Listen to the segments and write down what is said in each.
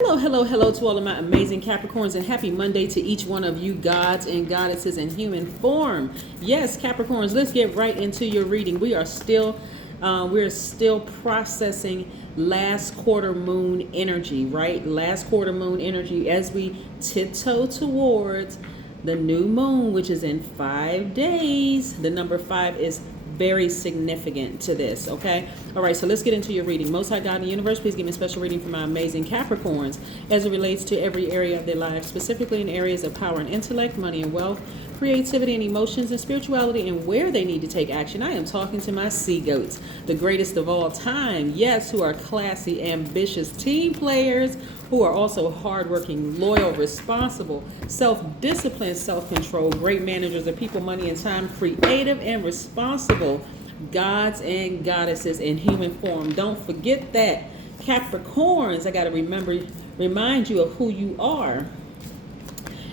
Hello, hello, hello to all of my amazing Capricorns, and happy Monday to each one of you gods and goddesses in human form. Yes, Capricorns, let's get right into your reading. We're still processing last quarter moon energy, right? Last quarter moon energy as we tiptoe towards the new moon, which is in 5 days. The number 5 is very significant to this, okay? All right, so let's get into your reading. Most High God in the universe, please give me a special reading for my amazing Capricorns as it relates to every area of their life, specifically in areas of power and intellect, money and wealth, creativity and emotions, and spirituality, and where they need to take action. I am talking to my sea goats, the greatest of all time, yes, who are classy, ambitious team players, who are also hardworking, loyal, responsible, self-disciplined, self-control, great managers of people, money, and time, creative and responsible gods and goddesses in human form. Don't forget that. Capricorns, I got to remind you of who you are.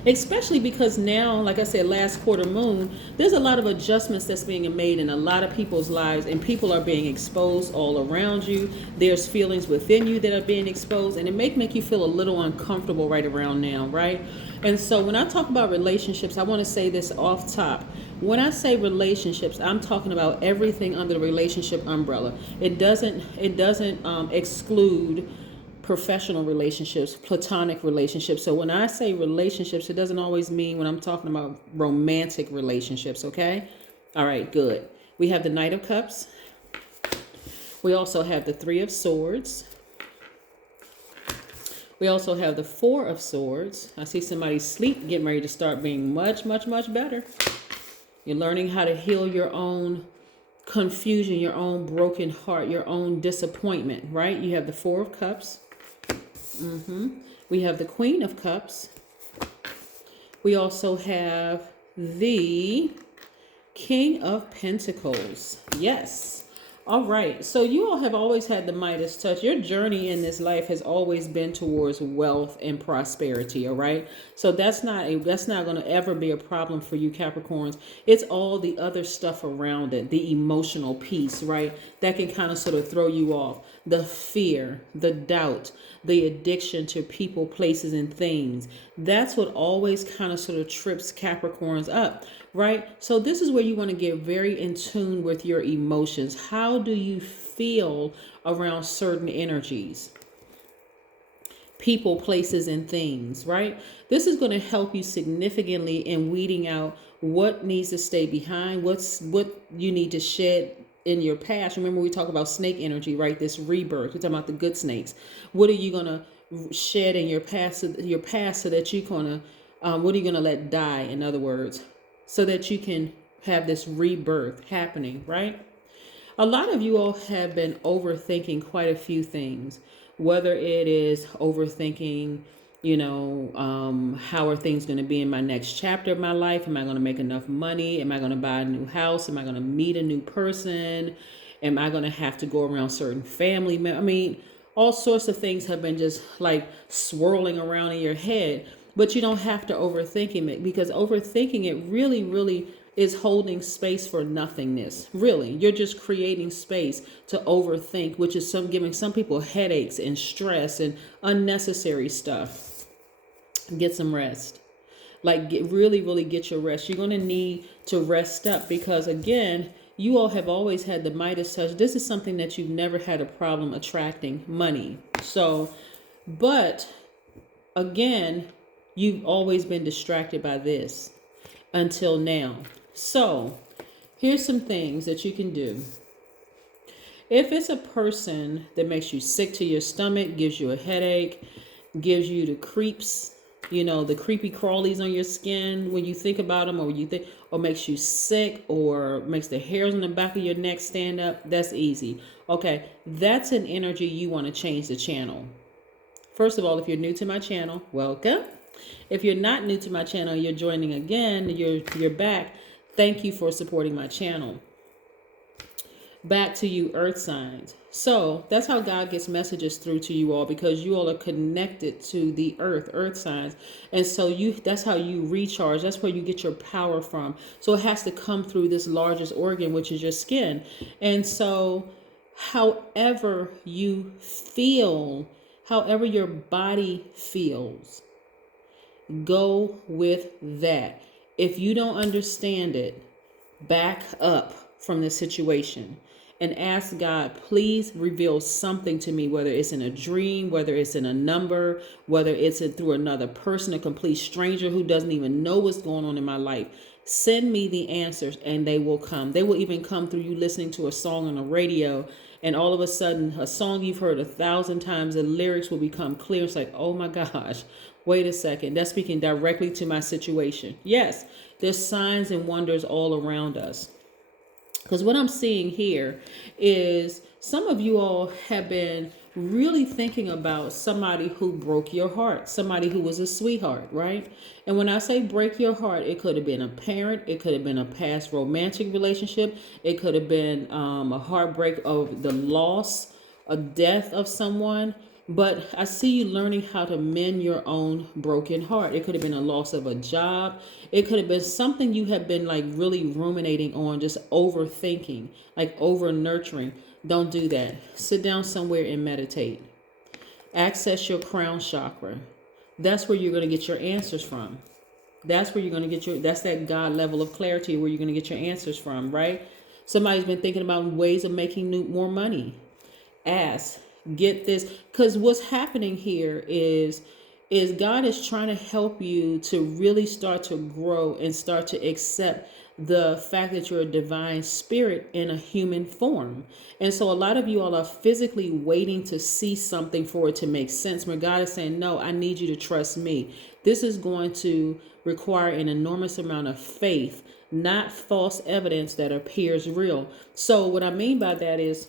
Especially because now, like I said, last quarter moon, there's a lot of adjustments that's being made in a lot of people's lives, and people are being exposed all around you. There's feelings within you that are being exposed, and it may make you feel a little uncomfortable right around now, right? And so when I talk about relationships, I want to say this off top. When I say relationships, I'm talking about everything under the relationship umbrella. It doesn't exclude professional relationships, platonic relationships. So when I say relationships, it doesn't always mean when I'm talking about romantic relationships, okay? All right, good. We have the Knight of Cups. We also have the Three of Swords. We also have the Four of Swords. I see somebody's sleep getting ready to start being much, much, much better. You're learning how to heal your own confusion, your own broken heart, your own disappointment, right? You have the Four of Cups. We have the Queen of Cups. We also have the King of Pentacles. Yes. All right. So you all have always had the Midas touch. Your journey in this life has always been towards wealth and prosperity. All right. So that's not going to ever be a problem for you Capricorns. It's all the other stuff around it, the emotional piece, right? That can kind of sort of throw you off. The fear, the doubt, the addiction to people, places, and things. That's what always kind of sort of trips Capricorns up, right? So this is where you want to get very in tune with your emotions. How do you feel around certain energies? People, places, and things, right? This is going to help you significantly in weeding out what needs to stay behind, what you need to shed in your past. Remember, we talk about snake energy, right? This rebirth. We're talking about the good snakes. What are you going to shed in your past so that you're going to, what are you going to let die, in other words, so that you can have this rebirth happening, right? A lot of you all have been overthinking quite a few things, whether it is overthinking, how are things going to be in my next chapter of my life? Am I going to make enough money? Am I going to buy a new house? Am I going to meet a new person? Am I going to have to go around certain family members? I mean, all sorts of things have been just like swirling around in your head, but you don't have to overthink it, because overthinking it really, really is holding space for nothingness. Really, you're just creating space to overthink, which is giving some people headaches and stress and unnecessary stuff. Get some rest. Really, really get your rest. You're going to need to rest up, because again, you all have always had the Midas touch. This is something that you've never had a problem attracting money. So, but again, you've always been distracted by this until now. So here's some things that you can do. If it's a person that makes you sick to your stomach, gives you a headache, gives you the creeps, the creepy crawlies on your skin when you think about them, or makes you sick, or makes the hairs on the back of your neck stand up, that's easy. Okay, that's an energy you want to change the channel. First of all, if you're new to my channel, welcome. If you're not new to my channel, you're joining again, you're back. Thank you for supporting my channel. Back to you, earth signs. So that's how God gets messages through to you all, because you all are connected to the earth signs. And so that's how you recharge. That's where you get your power from. So it has to come through this largest organ, which is your skin. And so however you feel However your body feels, go with that. If you don't understand it, back up from the situation and ask God, please reveal something to me, whether it's in a dream, whether it's in a number, whether it's through another person, a complete stranger who doesn't even know what's going on in my life. Send me the answers and they will come. They will even come through you listening to a song on the radio, and all of a sudden a song you've heard 1,000 times, the lyrics will become clear. It's like, oh my gosh, wait a second, that's speaking directly to my situation. Yes, there's signs and wonders all around us. Because what I'm seeing here is some of you all have been really thinking about somebody who broke your heart, somebody who was a sweetheart, right? And when I say break your heart, it could have been a parent, it could have been a past romantic relationship, it could have been a heartbreak of the loss, a death of someone. But I see you learning how to mend your own broken heart. It could have been a loss of a job. It could have been something you have been like really ruminating on, just overthinking, like over nurturing. Don't do that. Sit down somewhere and meditate. Access your crown chakra. That's where you're going to get your answers from. That's where you're going to get that's that God level of clarity where you're going to get your answers from, right? Somebody's been thinking about ways of making more money. Ask. Get this, because what's happening here is God is trying to help you to really start to grow and start to accept the fact that you're a divine spirit in a human form. And so a lot of you all are physically waiting to see something for it to make sense, where God is saying, no, I need you to trust me. This is going to require an enormous amount of faith, not false evidence that appears real. So what I mean by that is,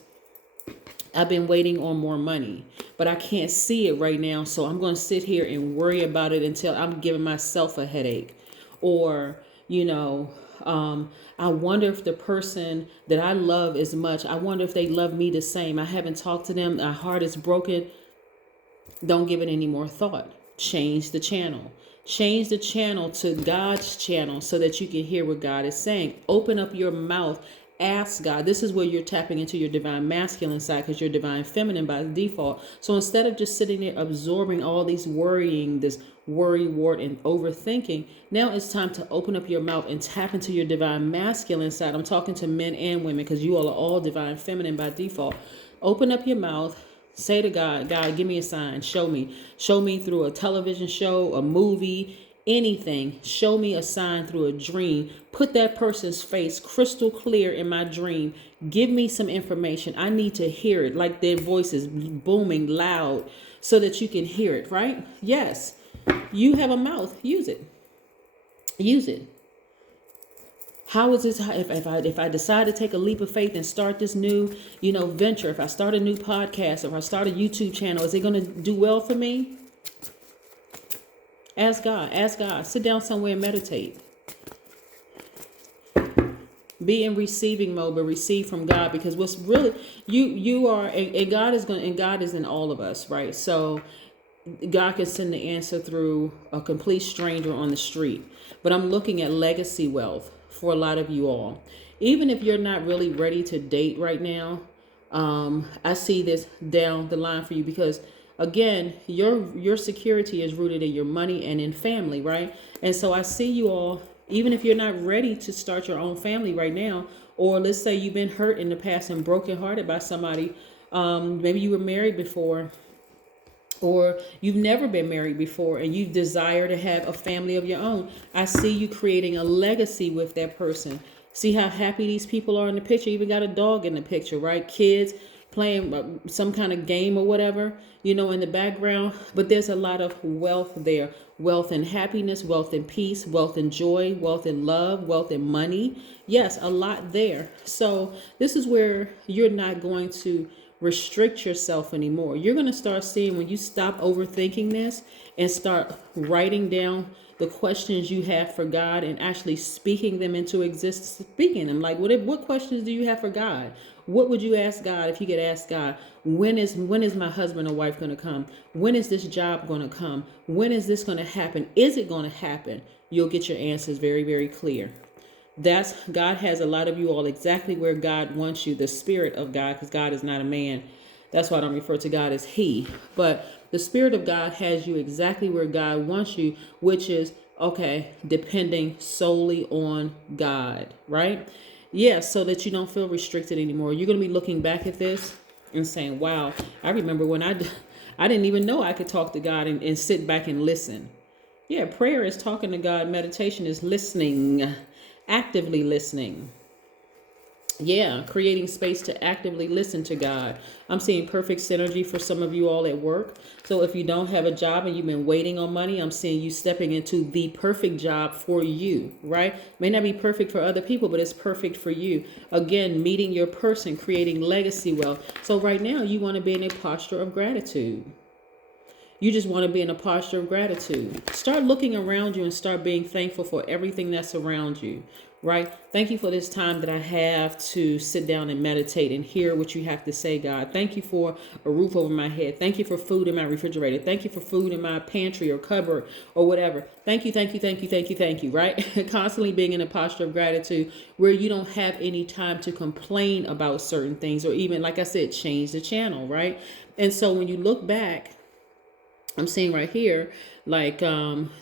I've been waiting on more money, but I can't see it right now. So I'm going to sit here and worry about it until I'm giving myself a headache. Or, I wonder if the person that I love as much, I wonder if they love me the same. I haven't talked to them. My heart is broken. Don't give it any more thought. Change the channel. Change the channel to God's channel so that you can hear what God is saying. Open up your mouth. Ask God. This is where you're tapping into your divine masculine side, because you're divine feminine by default. So instead of just sitting there absorbing all these worrying, this worry, wart, and overthinking, now it's time to open up your mouth and tap into your divine masculine side. I'm talking to men and women because you all are all divine feminine by default. Open up your mouth. Say to God, God, give me a sign. Show me. Show me through a television show, a movie, anything. Show me a sign through a dream. Put that person's face crystal clear in my dream. Give me some information. I need to hear it, like their voices booming loud so that you can hear it, right? Yes. You have a mouth. Use it. Use it. How is this? If I decide to take a leap of faith and start this new, venture, if I start a new podcast, if I start a YouTube channel, is it going to do well for me? Ask God. Ask God. Sit down somewhere and meditate. Be in receiving mode, but receive from God, because what's really you are, and God is in all of us, right? So God can send the answer through a complete stranger on the street. But I'm looking at legacy wealth for a lot of you all. Even if you're not really ready to date right now, I see this down the line for you, because again, your security is rooted in your money and in family, right? And so I see you all, even if you're not ready to start your own family right now, or let's say you've been hurt in the past and brokenhearted by somebody, maybe you were married before, or you've never been married before and you desire to have a family of your own. I see you creating a legacy with that person. See how happy these people are in the picture. Even got a dog in the picture, right? Kids playing some kind of game or whatever, in the background. But there's a lot of wealth there. Wealth and happiness, wealth and peace, wealth and joy, wealth and love, wealth and money. Yes, a lot there. So this is where you're not going to restrict yourself anymore. You're going to start seeing, when you stop overthinking this and start writing down the questions you have for God and actually speaking them into existence, speaking them. Like, what questions do you have for God? What would you ask God if you could ask God, when is my husband or wife going to come? When is this job going to come? When is this going to happen? Is it going to happen? You'll get your answers very, very clear. God has a lot of you all exactly where God wants you, the spirit of God, because God is not a man. That's why I don't refer to God as he. But the Spirit of God has you exactly where God wants you, which is, okay, depending solely on God, right? Yeah, so that you don't feel restricted anymore. You're going to be looking back at this and saying, wow, I remember when I didn't even know I could talk to God and sit back and listen. Yeah, prayer is talking to God. Meditation is listening, actively listening. Yeah, creating space to actively listen to God. I'm seeing perfect synergy for some of you all at work. So if you don't have a job and you've been waiting on money, I'm seeing you stepping into the perfect job for you, right? May not be perfect for other people, but it's perfect for you. Again, meeting your person, creating legacy wealth. So right now you want to be in a posture of gratitude. You just want to be in a posture of gratitude. Start looking around you and start being thankful for everything that's around you, right? Thank you for this time that I have to sit down and meditate and hear what you have to say, God. Thank you for a roof over my head. Thank you for food in my refrigerator. Thank you for food in my pantry or cupboard or whatever. Thank you, thank you, thank you, thank you, thank you, right? Constantly being in a posture of gratitude where you don't have any time to complain about certain things or even, like I said, change the channel, right? And so when you look back, I'm seeing right here, like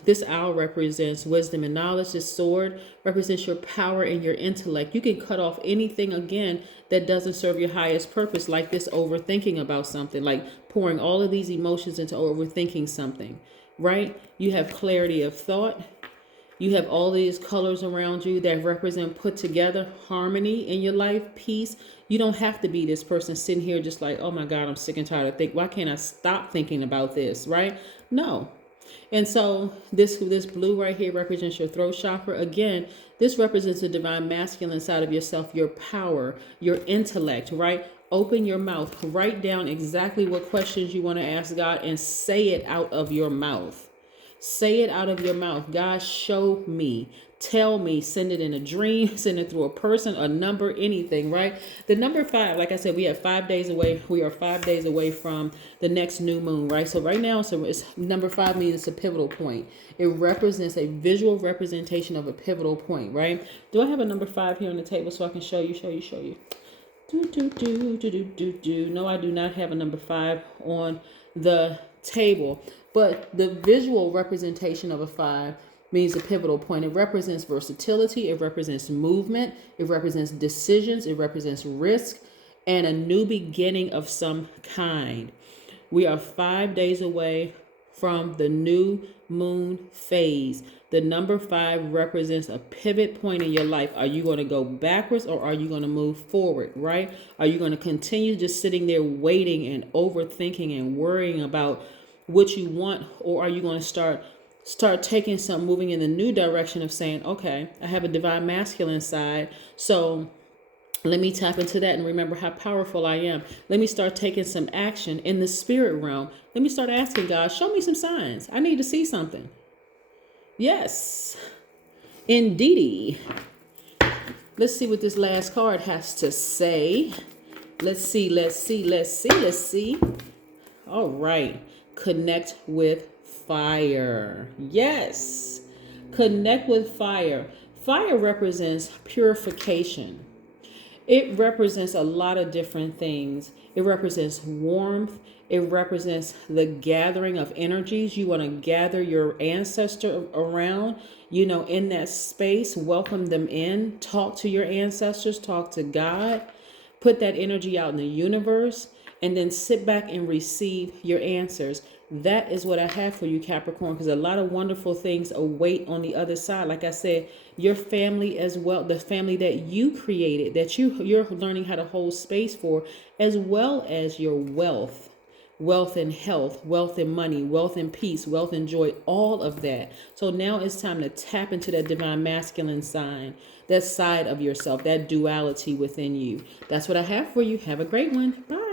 this owl represents wisdom and knowledge. This sword represents your power and your intellect. You can cut off anything, again, that doesn't serve your highest purpose, like this overthinking about something, like pouring all of these emotions into overthinking something, right? You have clarity of thought. You have all these colors around you that represent put together harmony in your life, peace. You don't have to be this person sitting here just like, oh my God, I'm sick and tired of thinking. Why can't I stop thinking about this, right? No. And so this blue right here represents your throat chakra. Again, this represents the divine masculine side of yourself, your power, your intellect, right? Open your mouth. Write down exactly what questions you want to ask God and say it out of your mouth. Say it out of your mouth. God, show me. Tell me. Send it in a dream. Send it through a person, a number, anything, right? The number 5, like I said, we have 5 days away. We are 5 days away from the next new moon, right? So right now, so it's number 5 means it's a pivotal point. It represents a visual representation of a pivotal point, right? Do I have a number 5 here on the table so I can show you? No, I do not have a number 5 on the table. But the visual representation of a 5 means a pivotal point. It represents versatility. It represents movement. It represents decisions. It represents risk and a new beginning of some kind. We are 5 days away from the new moon phase. The number 5 represents a pivot point in your life. Are you going to go backwards or are you going to move forward, right? Are you going to continue just sitting there waiting and overthinking and worrying about what you want, or are you going to start taking something, moving in the new direction of saying, okay, I have a divine masculine side, so let me tap into that and remember how powerful I am. Let me start taking some action in the spirit realm. Let me start asking God, show me some signs. I need to see something. Yes, indeedy. Let's see what this last card has to say. Let's see. All right. Connect with fire. Yes. Connect with fire. Fire represents purification. It represents a lot of different things. It represents warmth. It represents the gathering of energies. You want to gather your ancestor around, in that space, welcome them in, talk to your ancestors, talk to God, put that energy out in the universe, and then sit back and receive your answers. That is what I have for you, Capricorn, because a lot of wonderful things await on the other side. Like I said, your family as well, the family that you created, that you're learning how to hold space for, as well as your wealth and health, wealth and money, wealth and peace, wealth and joy, all of that. So now it's time to tap into that divine masculine sign, that side of yourself, that duality within you. That's what I have for you. Have a great one. Bye.